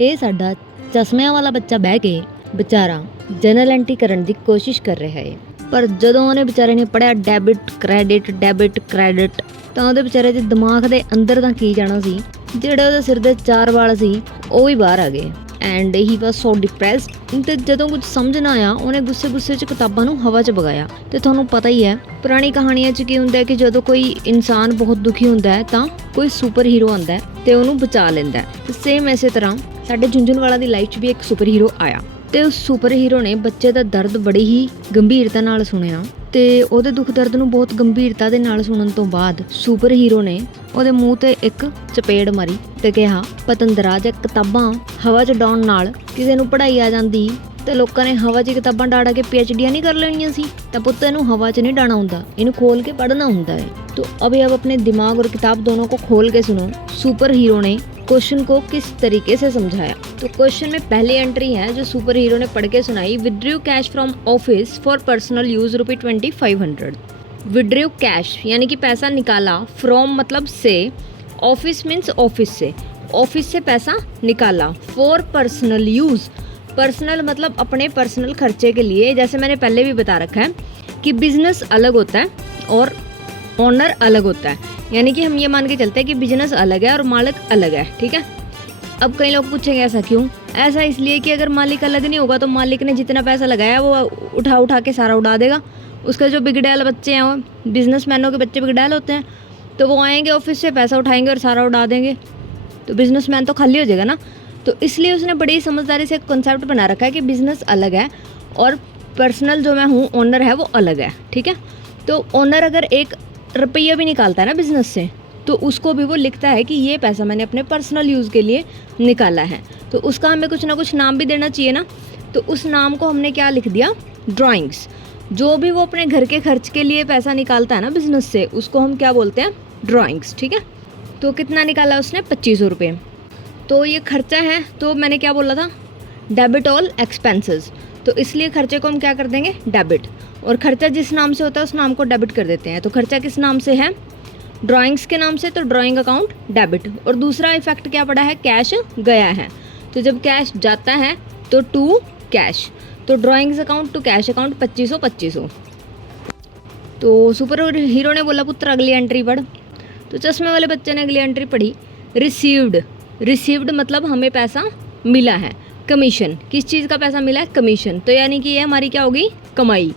ਇਹ ਸਾਡਾ ਚਸ਼ਮਿਆਂ ਵਾਲਾ ਬੱਚਾ ਬਹਿ ਕੇ ਵਿਚਾਰਾ ਜਨਰਲ ਐਂਟਰੀ ਕਰਨ ਦੀ ਕੋਸ਼ਿਸ਼ ਕਰ ਰਿਹਾ ਹੈ। ਪਰ ਜਦੋਂ ਉਹਨੇ ਵਿਚਾਰੇ ਨੇ ਪੜ੍ਹਿਆ ਡੈਬਿਟ ਕ੍ਰੈਡਿਟ ਤਾਂ ਉਹਦੇ ਵਿਚਾਰੇ ਦੇ ਦਿਮਾਗ ਦੇ ਅੰਦਰ ਤਾਂ ਕੀ ਜਾਣਾ ਸੀ, ਜਿਹੜੇ ਉਹਦੇ ਸਿਰ ਦੇ 4 ਵਾਲ ਸੀ ਉਹ ਵੀ ਬਾਹਰ ਆ ਗਏ। And he was so depressed. ਤੇ ਜਦੋਂ ਕੁਝ ਸਮਝ ਨਾ ਆਇਆ ਉਹਨੇ ਗੁੱਸੇ 'ਚ ਕਿਤਾਬਾਂ ਨੂੰ ਹਵਾ 'ਚ ਵਗਾਇਆ। ਤੇ ਤੁਹਾਨੂੰ ਪਤਾ ਹੀ ਹੈ ਪੁਰਾਣੀ ਕਹਾਣੀਆਂ 'ਚ ਕੀ ਹੁੰਦਾ ਹੈ ਕਿ ਜਦੋਂ ਕੋਈ ਇਨਸਾਨ ਬਹੁਤ ਦੁਖੀ ਹੁੰਦਾ ਹੈ ਤਾਂ ਕੋਈ ਸੁਪਰ ਹੀਰੋ ਆਉਂਦਾ ਹੈ ਤੇ ਉਹਨੂੰ ਬਚਾ ਲੈਂਦਾ ਹੈ। ਤੇ ਸੇਮ ਇਸੇ ਤਰ੍ਹਾਂ ਸਾਡੇ ਝੁੰਝੁਨਵਾਲਾ ਦੀ ਲਾਈਫ 'ਚ ਵੀ ਇੱਕ ਸੁਪਰ ਹੀਰੋ ਆਇਆ ਤੇ ਉਸ ਸੁਪਰ ਹੀਰੋ ਨੇ ਬੱਚੇ ਦਾ ਦਰਦ ਬੜੀ ਹੀ ਗੰਭੀਰਤਾ ਨਾਲ ਸੁਣਿਆ ਤੇ ਉਹਦੇ ਦੁੱਖ ਦਰਦ ਨੂੰ ਬਹੁਤ ਗੰਭੀਰਤਾ ਦੇ ਨਾਲ ਸੁਣਨ ਤੋਂ ਬਾਅਦ ਸੁਪਰ ਹੀਰੋ ਨੇ ਉਹਦੇ ਮੂੰਹ ਤੇ ਇੱਕ ਚਪੇੜ ਮਾਰੀ ਤੇ ਕਿਹਾ, ਪਤੰਦਰਾ, ਜੇ ਕਿਤਾਬਾਂ ਹਵਾ 'ਚ ਡਾਉਣ ਨਾਲ ਕਿਸੇ ਨੂੰ ਪੜ੍ਹਾਈ ਆ ਜਾਂਦੀ ਤੇ ਲੋਕਾਂ ਨੇ ਹਵਾ 'ਚ ਕਿਤਾਬਾਂ ਡਾੜ ਕੇ PhD'ਆਂ ਨਹੀਂ ਕਰ ਲੈਣੀਆਂ ਸੀ। ਤਾਂ ਪੁੱਤ, ਇਹਨੂੰ ਹਵਾ 'ਚ नहीं डाना ਹੁੰਦਾ, ਇਹਨੂੰ खोल के पढ़ना ਹੁੰਦਾ है। तो अभी अब अपने दिमाग और किताब दोनों को खोल के सुनो। सुपर हीरो ने क्वेश्चन को किस तरीके से समझाया। तो क्वेश्चन में पहली एंट्री है जो सुपर हीरो ने पढ़ के सुनाई, withdrew cash from office for personal use ₹2500। Withdrew cash यानी कि पैसा निकाला, फ्रॉम मतलब से, ऑफिस मीन्स ऑफिस से पैसा निकाला, फॉर पर्सनल यूज़, पर्सनल मतलब अपने पर्सनल खर्चे के लिए। जैसे मैंने पहले भी बता रखा है कि बिजनेस अलग होता है और ओनर अलग होता है, यानी कि हम ये मान के चलते हैं कि बिजनेस अलग है और मालिक अलग है, ठीक है। अब कई लोग पूछेंगे ऐसा क्यों? ऐसा इसलिए कि अगर मालिक अलग नहीं होगा तो मालिक ने जितना पैसा लगाया वो उठा के सारा उड़ा देगा। उसके जो बिगड़ैल बच्चे हैं, वो बिजनेसमैनों के बच्चे बिगड़ैल होते हैं, तो वो आएंगे ऑफिस से, पैसा उठाएंगे और सारा उड़ा देंगे, तो बिजनेसमैन तो खाली हो जाएगा ना। तो इसलिए उसने बड़ी समझदारी से एक कॉन्सेप्ट बना रखा है कि बिज़नेस अलग है और पर्सनल जो मैं हूँ ओनर है वो अलग है, ठीक है। तो ओनर अगर एक रुपया भी निकालता है ना बिज़नेस से, तो उसको भी वो लिखता है कि ये पैसा मैंने अपने पर्सनल यूज़ के लिए निकाला है। तो उसका हमें कुछ ना कुछ नाम भी देना चाहिए ना। तो उस नाम को हमने क्या लिख दिया, ड्राइंग्स। जो भी वो अपने घर के खर्च के लिए पैसा निकालता है ना बिज़नेस से, उसको हम क्या बोलते हैं, ड्राइंग्स, ठीक है। तो कितना निकाला उसने, 2500 रुपये। तो ये खर्चा है, तो मैंने क्या बोला था, डेबिट ऑल एक्सपेंसेस। तो इसलिए खर्चे को हम क्या कर देंगे, डेबिट। और खर्चा जिस नाम से होता है उस नाम को डेबिट कर देते हैं। तो खर्चा किस नाम से है, ड्राइंग्स के नाम से, तो ड्राइंग अकाउंट डेबिट। और दूसरा इफेक्ट क्या पड़ा है, कैश गया है। तो जब कैश जाता है तो टू कैश, तो drawings account to cash account 2500। तो सुपर हीरो ने बोला, पुत्र अगली एंट्री पढ़। तो चश्मे वाले बच्चे ने अगली एंट्री पढ़ी, रिसीव्ड मतलब हमें पैसा मिला है, कमीशन। किस चीज़ का पैसा मिला है, कमीशन। तो यानी कि ये हमारी क्या होगी, कमाई।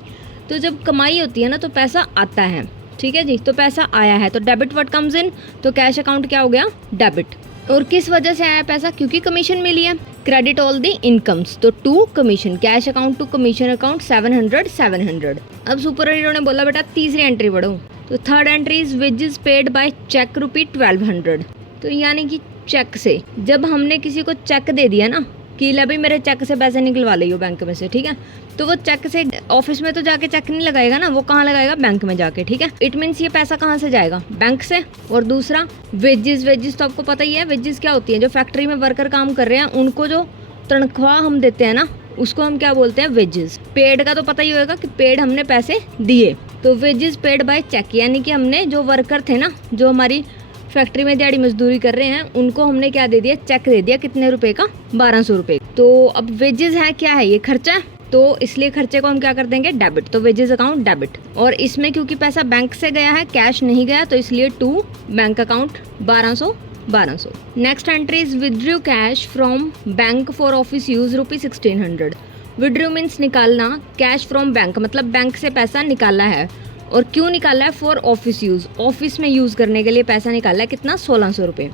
तो जब कमाई होती है ना तो पैसा आता है, ठीक है जी। तो पैसा आया है तो डेबिट व्हाट कम्स इन, तो कैश अकाउंट क्या हो गया, डेबिट। और किस वजह से आया पैसा, क्योंकि कमीशन मिली है। क्रेडिट ऑल दी इनकम्स, तो to commission, cash account to commission account 700। अब सुपर हीरो ने बोला, बेटा तीसरी एंट्री पढ़ो। तो third entry is wages paid by cheque ₹1200। तो यानी कि चेक से, जब हमने किसी को चेक दे दिया ना कि ले भाई मेरे चेक से पैसे निकलवा लियो बैंक में से, ठीक है। तो वो चेक से ऑफिस में तो जाके चेक नहीं लगाएगा ना, वो कहाँ लगाएगा, बैंक में जाके, ठीक है। इट मीन्स ये पैसा कहाँ से जाएगा, बैंक से। और दूसरा वेजेस तो आपको पता ही है, वेजेस क्या होती है, जो फैक्ट्री में वर्कर काम कर रहे हैं उनको जो तनख्वाह हम देते हैं ना, उसको हम क्या बोलते हैं, वेजेस। पेड का तो पता ही होगा कि पेड हमने पैसे दिए, तो वेजेस पेड बाय चेक, यानी कि हमने जो वर्कर थे ना, जो हमारी फैक्ट्री में दिहाड़ी मजदूरी कर रहे हैं, उनको हमने क्या दे दिया, चेक दे दिया। कितने रुपए का, 1200 रुपये। तो अब वेजेस है, क्या है, ये खर्चा है, तो इसलिए खर्चे को हम क्या कर देंगे, डेबिट। तो वेजेस अकाउंट डेबिट। और इसमें क्योंकि पैसा बैंक से गया है, कैश नहीं गया, तो इसलिए to bank account 1200। Next entry is withdrew cash from bank for office use ₹1600। Withdrew means निकालना, कैश फ्रॉम बैंक मतलब बैंक से पैसा निकाला है। और क्यों निकाला है, फॉर ऑफिस यूज़, ऑफिस में यूज़ करने के लिए पैसा निकाला है। कितना, 1600 रुपये।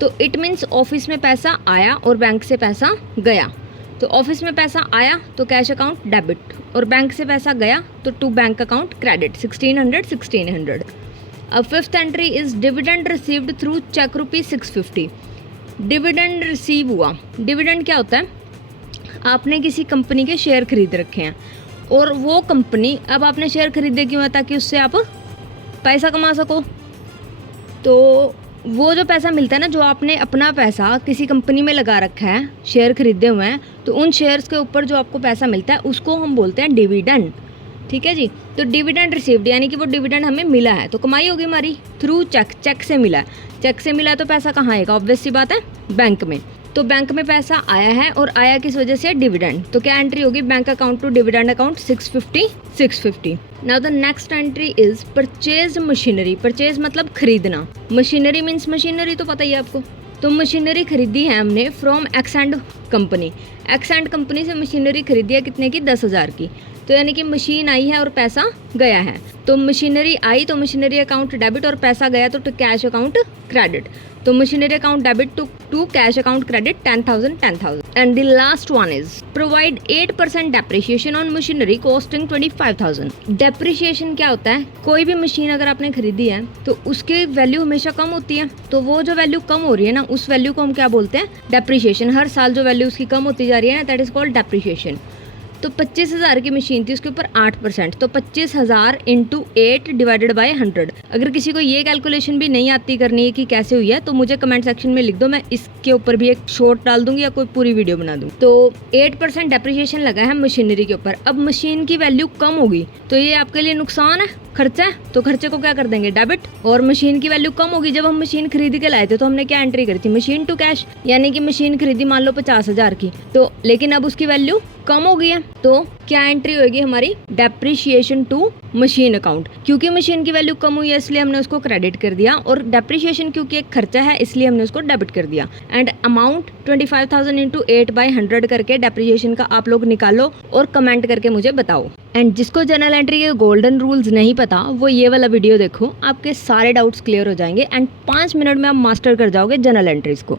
तो इट मीन्स ऑफिस में पैसा आया और बैंक से पैसा गया। तो ऑफिस में पैसा आया तो कैश अकाउंट डेबिट, और बैंक से पैसा गया तो टू बैंक अकाउंट क्रेडिट, 1600। अब fifth entry is dividend received through cheque ₹650। Dividend receive हुआ। डिविडेंड क्या होता है, आपने किसी कंपनी के शेयर खरीद रखे हैं और वो कंपनी, अब आपने शेयर खरीदे क्यों है, ताकि उससे आप पैसा कमा सको। तो वो जो पैसा मिलता है ना, जो आपने अपना पैसा किसी कंपनी में लगा रखा है, शेयर खरीदे हुए हैं, तो उन शेयर्स के ऊपर जो आपको पैसा मिलता है उसको हम बोलते हैं डिविडेंड, ठीक है जी। तो डिविडेंड रिसीव्ड यानी कि वो डिविडेंड हमें मिला है, तो कमाई होगी हमारी थ्रू चेक, चेक से मिला है। चेक से मिला है तो पैसा कहाँ आएगा, ऑब्वियस सी बात है, बैंक में। तो बैंक में पैसा आया है और आया किस वजह से, डिविडेंड। तो क्या एंट्री होगी, bank account to dividend account 650। Now the next entry is purchase machinery. Purchase मतलब खरीदना, मशीनरी मीन्स मशीनरी तो पता ही है आपको। तो मशीनरी खरीदी है हमने from Accent company. Accent company से मशीनरी खरीदी है कितने की, 10,000 की। तो यानी कि मशीन आई है और पैसा गया है। तो मशीनरी आई तो मशीनरी अकाउंट डेबिट और पैसा गया तो कैश अकाउंट क्रेडिट। तो machinery account debit to cash account credit 10,000। And the last one is provide 8% depreciation on machinery costing 25,000। Depreciation क्या होता है, कोई भी मशीन अगर आपने खरीदी है तो उसकी वैल्यू हमेशा कम होती है। तो वो जो वैल्यू कम हो रही है ना, उस वैल्यू को हम क्या बोलते हैं, डेप्रिसिएशन। हर साल जो वैल्यू उसकी कम होती जा रही है ना, दैट इज कॉल्ड डेप्रिसिएशन। तो 25,000 की मशीन थी, उसके ऊपर 8%, तो 25,000 इंटू 8 डिवाइडेड बाय 100। अगर किसी को ये कैलकुलेशन भी नहीं आती करनी है कि कैसे हुई है, तो मुझे कमेंट सेक्शन में लिख दो, मैं इसके ऊपर भी एक शॉर्ट डाल दूंगी या कोई पूरी वीडियो बना दूँ। तो 8% डेप्रिसिएशन लगा है मशीनरी के ऊपर। अब मशीन की वैल्यू कम होगी तो ये आपके लिए नुकसान है, खर्चा है, तो खर्चे को क्या कर देंगे, डेबिट। और मशीन की वैल्यू कम होगी, जब हम मशीन खरीद के लाए थे तो हमने क्या एंट्री करी थी, मशीन टू कैश। यानी कि मशीन खरीदी मान लो 50,000 की, तो लेकिन अब उसकी वैल्यू कम हो गई है, तो क्या एंट्री होगी हमारी, डेप्रिसिएशन टू मशीन अकाउंट। क्योंकि मशीन की वैल्यू कम हुई है इसलिए हमने उसको क्रेडिट कर दिया, और डेप्रिसिएशन क्योंकि एक खर्चा है इसलिए हमने उसको डेबिट कर दिया। एंड अमाउंट 25,000 इंटू 8/100 करके डेप्रिसिएशन का आप लोग निकालो और कमेंट करके मुझे बताओ। एंड जिसको जर्नल एंट्री के गोल्डन रूल्स नहीं पता वो ये वाला वीडियो देखो, आपके सारे डाउट्स क्लियर हो जाएंगे एंड 5 मिनट में आप मास्टर कर जाओगे जर्नल एंट्रीज को।